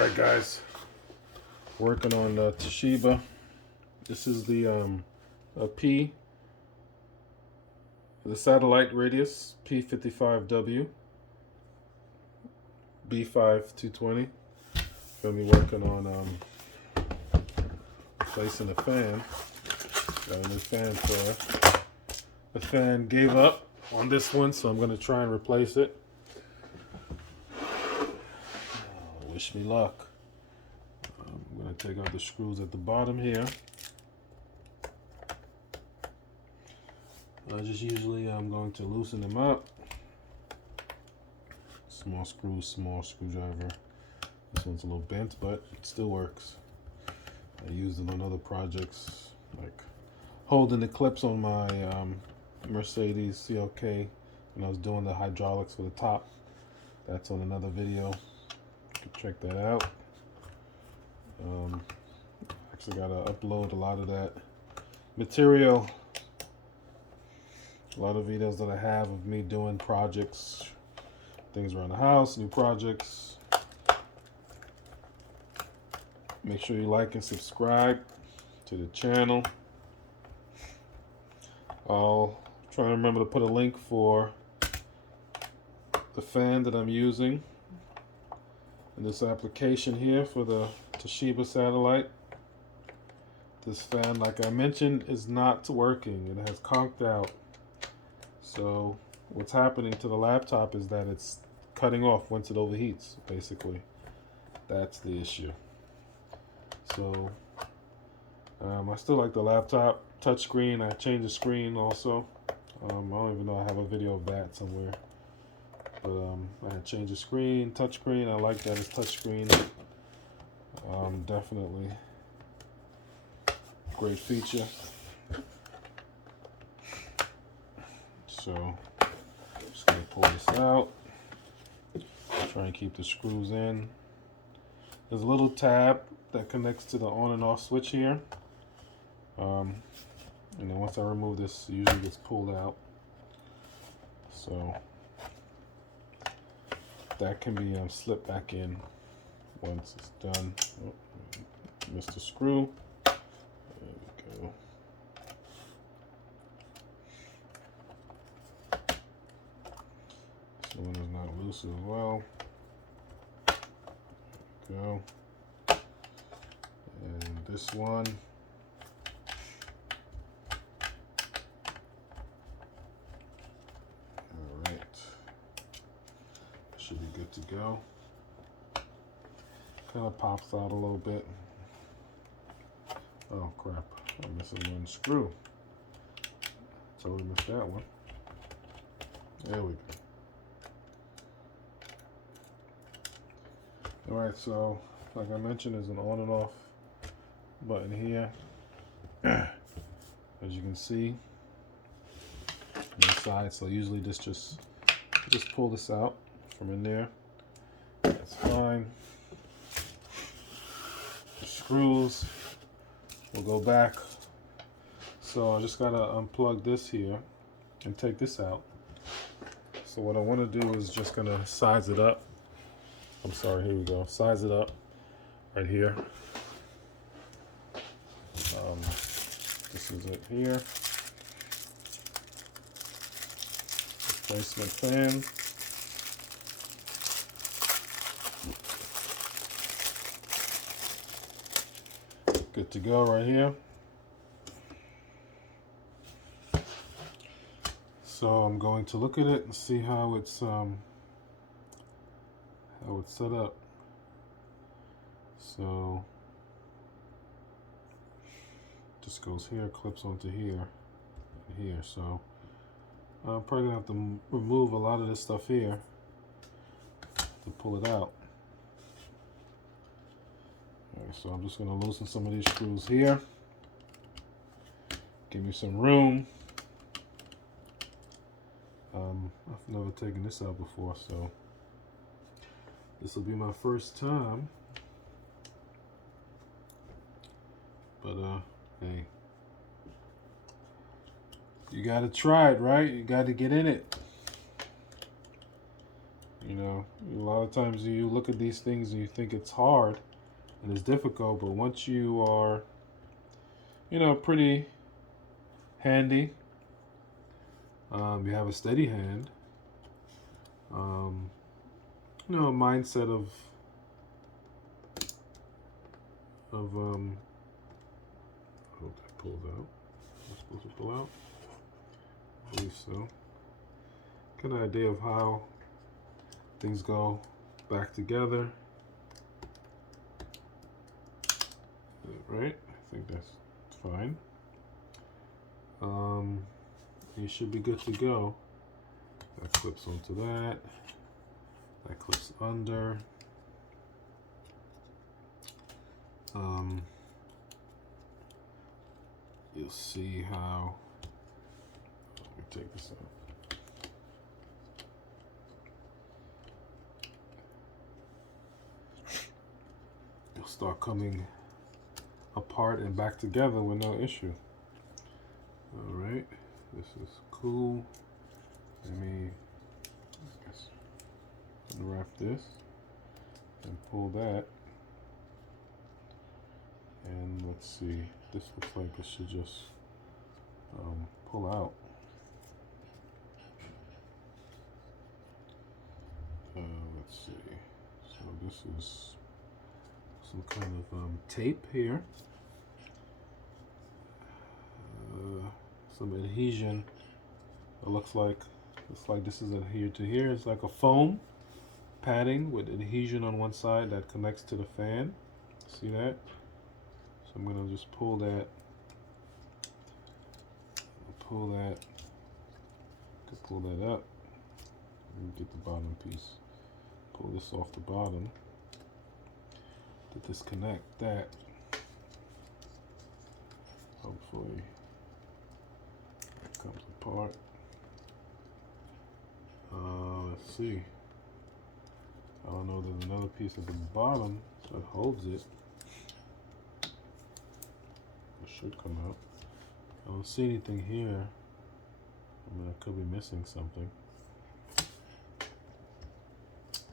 Alright guys, working on the Toshiba. This is the Satellite Radius P55W B5220. Gonna be working on replacing the fan. Got a new fan for it. The fan gave up on this one, so I'm gonna try and replace it. Wish me luck. I'm going to take out the screws at the bottom here. I'm going to loosen them up. Small screws, small screwdriver. This one's a little bent, but it still works. I used it on other projects, like holding the clips on my Mercedes CLK when I was doing the hydraulics for the top. That's on another video. Check that out. Actually got to upload a lot of that material, a lot of videos that I have of me doing projects, things around the house, new projects. Make sure you like and subscribe to the channel. I'll try and remember to put a link for the fan that I'm using in this application here for the Toshiba Satellite. This fan, like I mentioned, is not working. It has conked out. So what's happening to the laptop is that it's cutting off once it overheats, basically. That's the issue. So I still like the laptop touchscreen. I changed the screen also. I don't even know, I have a video of that somewhere. But I had changed the screen, touchscreen. I like that it's touchscreen. Definitely great feature. So just gonna pull this out. Try and keep the screws in. There's a little tab that connects to the on and off switch here. And then once I remove this, it usually gets pulled out. So that can be slipped back in once it's done. Oh, missed a screw. There we go. This one is not loose as well. There we go. And this one. Alright. Should be good to go. Kind of pops out a little bit. Oh crap, I'm missing one screw. Totally missed that one. There we go. Alright, so like I mentioned, there's an on and off button here. As you can see on the side, so usually just pull this out from in there. That's fine. The screws will go back. So I just gotta unplug this here and take this out. So what I want to do is just gonna size it up. I'm sorry, here we go. Size it up right here. This is it here. Replacement fan. Good to go right here. So I'm going to look at it and see how it's set up. So just goes here, clips onto here, and here. So I'm probably gonna have to remove a lot of this stuff here to pull it out. Alright, so I'm just gonna loosen some of these screws here. Give me some room. I've never taken this out before, so this will be my first time. But hey, you gotta try it, right? You gotta get in it. You know, a lot of times you look at these things and you think it's hard and it's difficult, but once you are, pretty handy, you have a steady hand, a mindset of I hope that pulls out. Am I supposed to pull out? I believe so. Get an idea of how things go back together. Right? I think that's fine. You should be good to go. That clips onto that. That clips under. You'll see how. Let me take this out. You'll start coming apart and back together with no issue. All right, this is cool. Let me unwrap this and pull that. And let's see, this looks like it should just pull out. Let's see, so this is some kind of tape here. Some adhesion. It looks like this is adhered to here. It's like a foam padding with adhesion on one side that connects to the fan. See that? So I'm gonna just pull that. Pull that up. And get the bottom piece. Pull this off the bottom to disconnect that. Hopefully it comes apart. Let's see. I don't know, there's another piece at the bottom that holds it. It should come out. I don't see anything here. I mean, I could be missing something.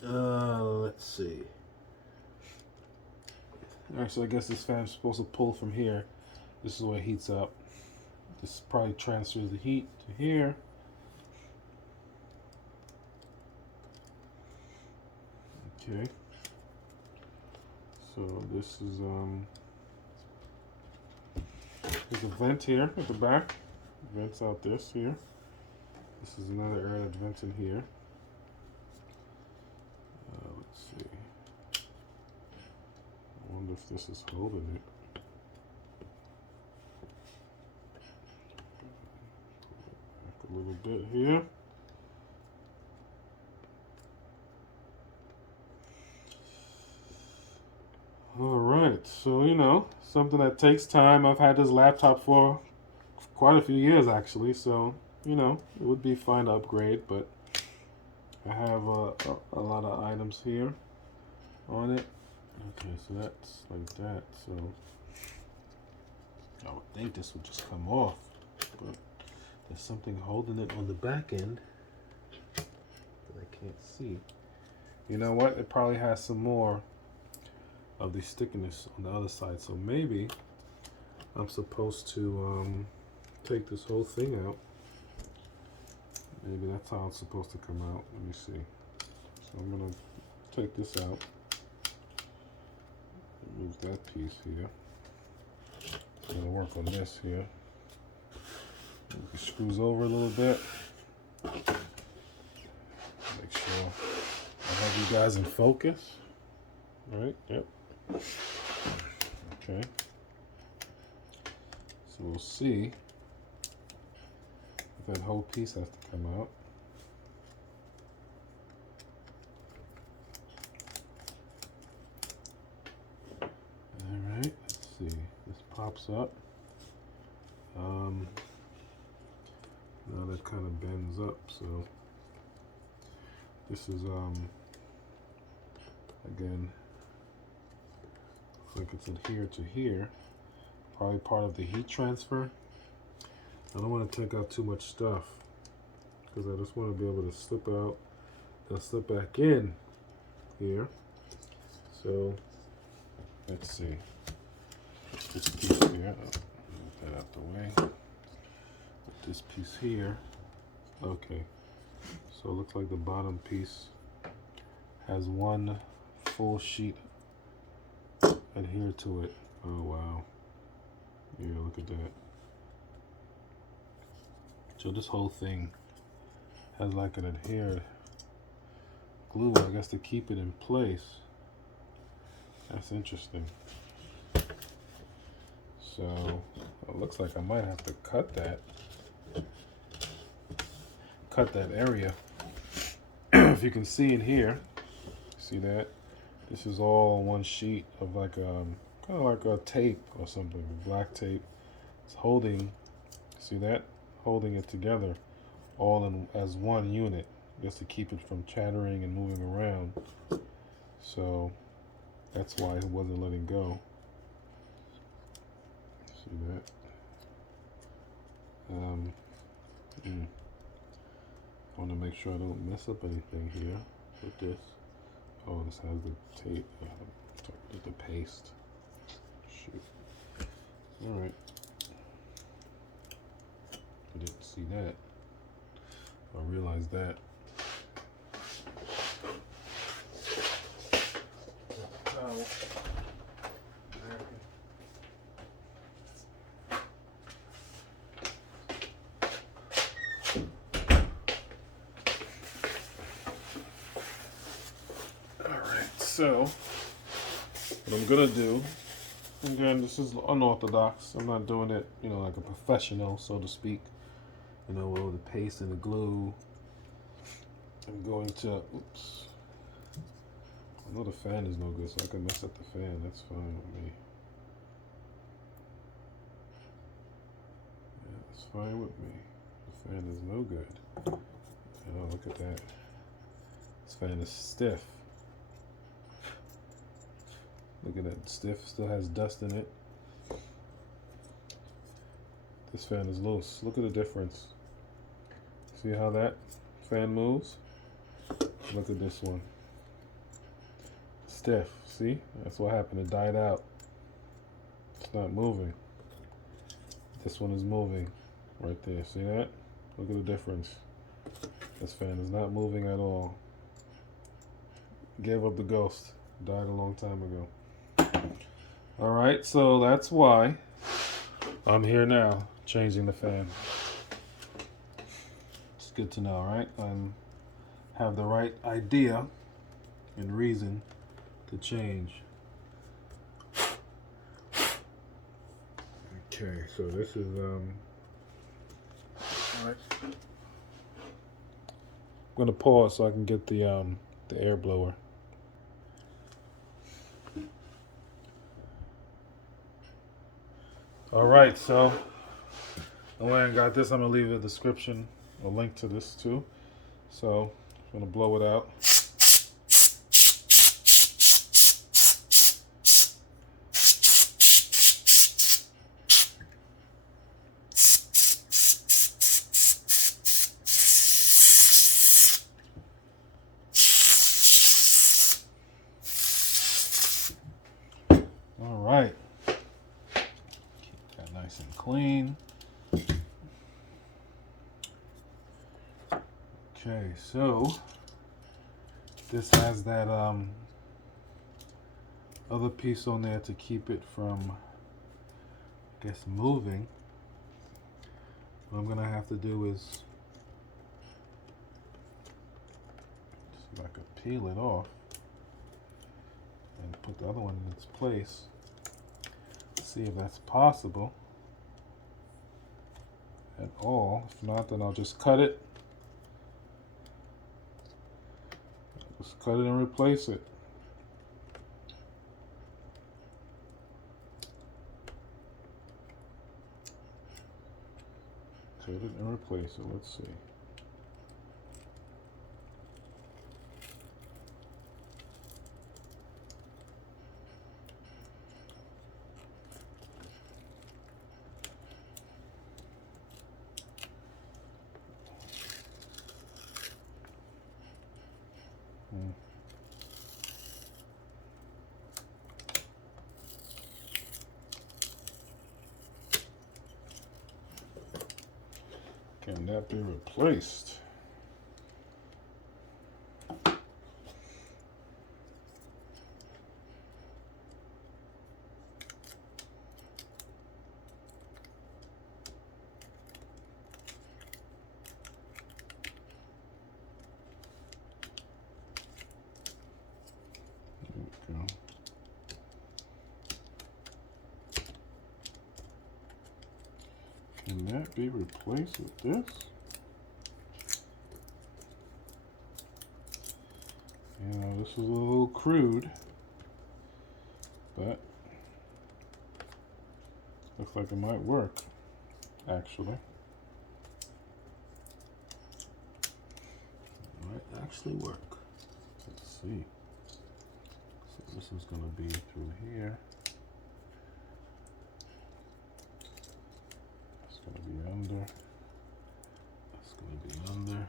Let's see. Alright, so I guess this fan's supposed to pull from here. This is where it heats up. This probably transfers the heat to here. Okay. So this is there's a vent here at the back. Vents out this here. This is another area that vents in here. Let's see. I wonder if this is holding it. Back a little bit here. Alright, so something that takes time. I've had this laptop for quite a few years actually, so it would be fine to upgrade, but I have a lot of items here on it. Okay, so that's like that. So I would think this would just come off, but there's something holding it on the back end that I can't see. You know what? It probably has some more of the stickiness on the other side. So maybe I'm supposed to take this whole thing out. Maybe that's how it's supposed to come out. Let me see. So I'm gonna take this out. Remove that piece here. I'm gonna work on this here. Move the screws over a little bit. Make sure I have you guys in focus. All right, yep. Okay. So we'll see if that whole piece has to come out. Alright, let's see. This pops up. Now that kind of bends up, so this is again, looks like it's adhered to here. Probably part of the heat transfer. I don't want to take out too much stuff because I just want to be able to slip out and slip back in here. So let's see. This piece here, move that out the way. Put this piece here. Okay. So it looks like the bottom piece has one full sheet adhered to it. Oh wow. Yeah, look at that. So this whole thing has like an adhered glue, I guess, to keep it in place. That's interesting. So it looks like I might have to cut that area. If you can see in here, see that? This is all one sheet of like kind of like a tape or something, black tape. It's holding, see that? Holding it together all in as one unit, just to keep it from chattering and moving around. So that's why it wasn't letting go. See that? I want to make sure I don't mess up anything here with this. Oh, this has the tape, the paste. Shoot. All right. I didn't see that. I realized that. So, what I'm gonna do, again, this is unorthodox. I'm not doing it, you know, like a professional, so to speak. You know, with the paste and the glue. I'm going to, oops. I know the fan is no good, so I can mess up the fan. That's fine with me. Yeah, that's fine with me. The fan is no good. Oh, look at that. This fan is stiff. Look at that, stiff, still has dust in it. This fan is loose. Look at the difference. See how that fan moves? Look at this one. Stiff, see? That's what happened, it died out. It's not moving. This one is moving right there, see that? Look at the difference. This fan is not moving at all. Gave up the ghost, died a long time ago. All right, so that's why I'm here now, changing the fan. It's good to know, right? I have the right idea and reason to change. Okay, so this is all right. I'm gonna pause so I can get the air blower. All right, so I went and got this. I'm gonna leave a description, a link to this too. So I'm gonna blow it out. All right. Keep that nice and clean. Okay, so this has that other piece on there to keep it from, I guess, moving. What I'm gonna have to do is see if I could peel it off and put the other one in its place. See if that's possible at all. If not, then I'll just cut it. Just cut it and replace it. Cut it and replace it. Let's see. that be replaced? There we go. Can that be replaced with this? You know, this is a little crude, but looks like it might work, actually. It might actually work. Let's see. So this is going to be through here. It's going to be under. It's going to be under.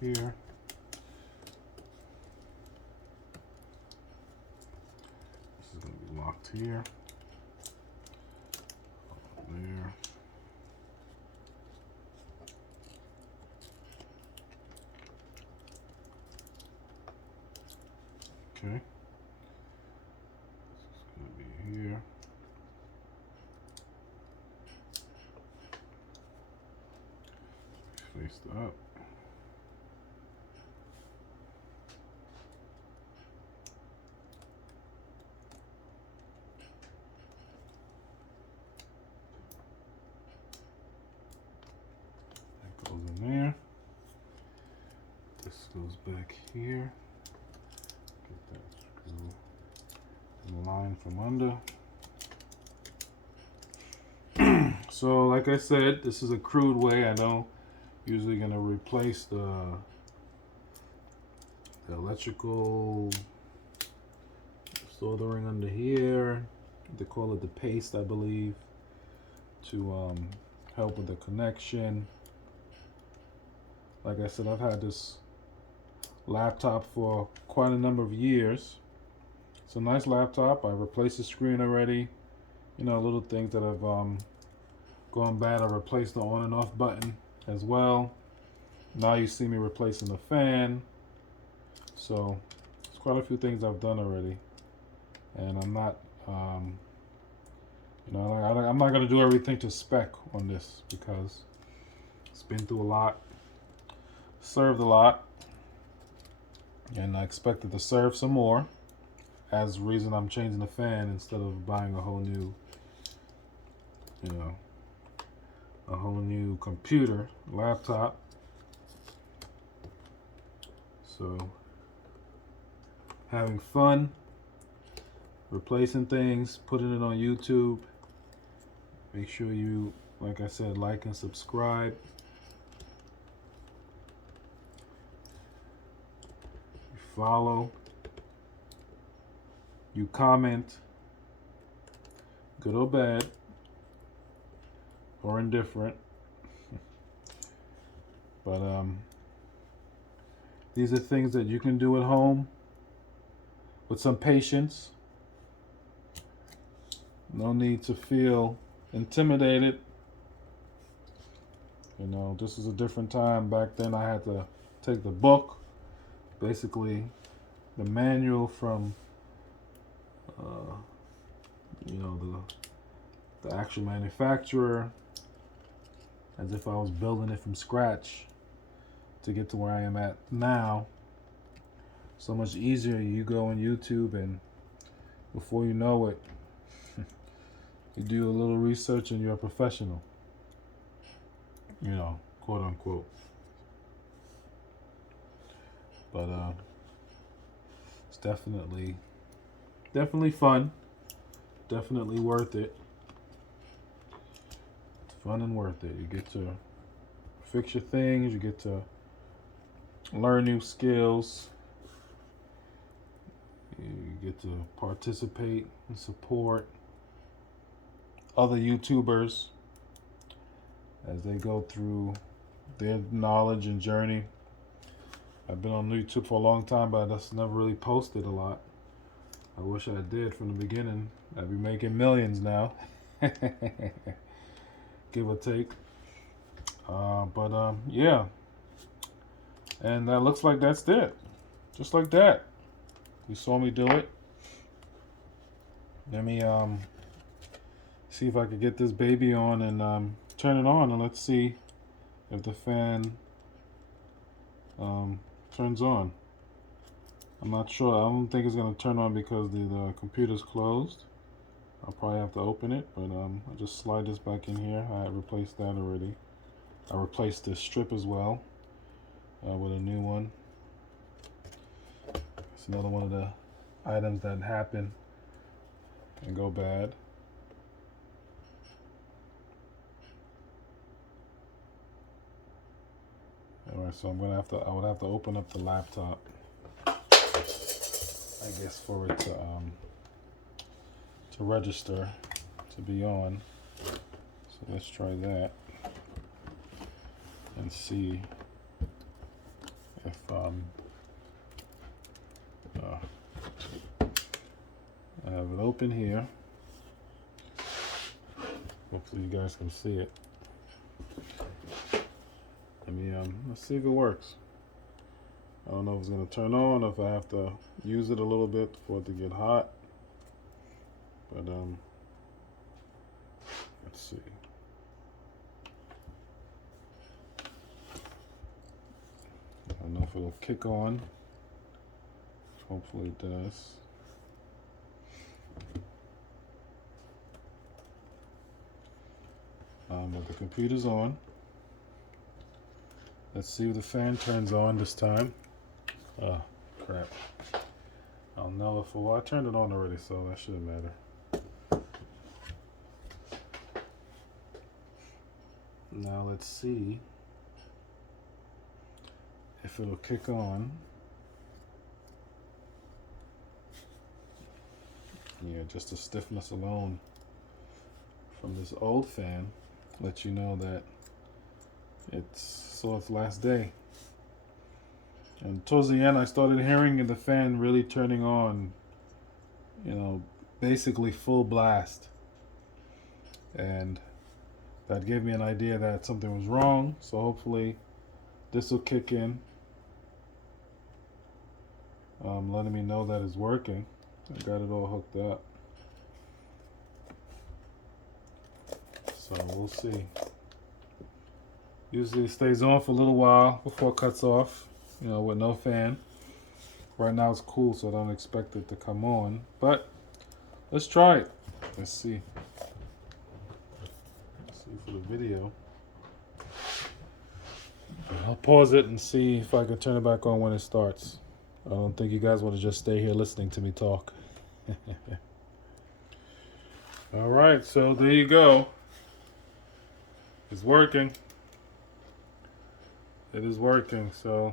Here. This is going to be locked here. There. Okay. This is going to be here. Faced up. Goes in there. This goes back here. Get that screw in line from under. So, like I said, this is a crude way. I know. Usually going to replace the electrical soldering under here. They call it the paste, I believe, to help with the connection. Like I said, I've had this laptop for quite a number of years. It's a nice laptop. I replaced the screen already. You know, little things that have gone bad. I replaced the on and off button as well. Now you see me replacing the fan. So it's quite a few things I've done already. And I'm not, you know, I'm not going to do everything to spec on this because it's been through a lot. Served a lot, and I expected to serve some more. As the reason I'm changing the fan instead of buying a whole new, you know, a whole new computer, laptop. So, having fun, replacing things, putting it on YouTube. Make sure you, like I said, like and subscribe. Follow, you comment, good or bad, or indifferent. But these are things that you can do at home with some patience. No need to feel intimidated. You know, this is a different time. Back then I had to take the book, basically the manual from you know, the actual manufacturer, as if I was building it from scratch to get to where I am at now. So much easier. You go on YouTube and before you know it, you do a little research and you're a professional, you know, quote unquote. But it's definitely fun. Definitely worth it. It's fun and worth it. You get to fix your things. You get to learn new skills. You get to participate and support. other YouTubers as they go through their knowledge and journey. I've been on YouTube for a long time, but I just never really posted a lot. I wish I did from the beginning. I'd be making millions now, give or take. Yeah. And that looks like that's it. Just like that. You saw me do it. Let me see if I could get this baby on and turn it on, and let's see if the fan turns on. I'm not sure. I don't think it's going to turn on because the computer's closed. I'll probably have to open it, but I'll just slide this back in here. I replaced that already. I replaced this strip as well with a new one. It's another one of the items that happen and go bad. Alright, so I would have to open up the laptop, I guess, for it to register to be on. So let's try that and see if I have it open here. Hopefully you guys can see it. Let's see if it works. I don't know if it's gonna turn on, or if I have to use it a little bit for it to get hot. But let's see. I don't know if it'll kick on. Hopefully it does. But the computer's on. Let's see if the fan turns on this time. Oh, crap. I'll know if, well, I turned it on already, so that shouldn't matter. Now let's see if it'll kick on. Yeah, just the stiffness alone from this old fan lets you know that it's its last day. And towards the end, I started hearing the fan really turning on, you know, basically full blast. And that gave me an idea that something was wrong. So hopefully this will kick in, letting me know that it's working. I got it all hooked up. So we'll see. Usually it stays on for a little while before it cuts off, you know, with no fan. Right now it's cool, so I don't expect it to come on. But let's try it. Let's see. Let's see for the video. I'll pause it and see if I can turn it back on when it starts. I don't think you guys want to just stay here listening to me talk. All right, so there you go. It's working. It is working, so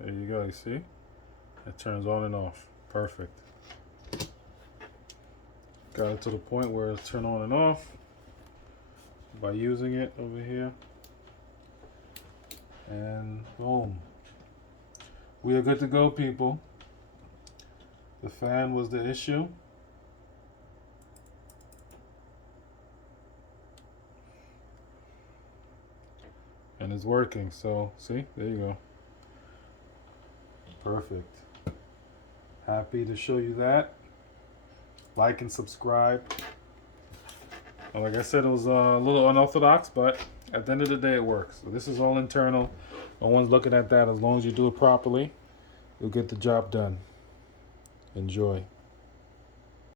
there you go, you see? It turns on and off. Perfect. Got it to the point where it's turned on and off by using it over here. And boom. We are good to go, people. The fan was the issue. And it's working, so see, there you go. Perfect. Happy to show you that. Like and subscribe. And like I said, it was a little unorthodox, but at the end of the day, it works. So this is all internal. No one's looking at that. As long as you do it properly, you'll get the job done. Enjoy.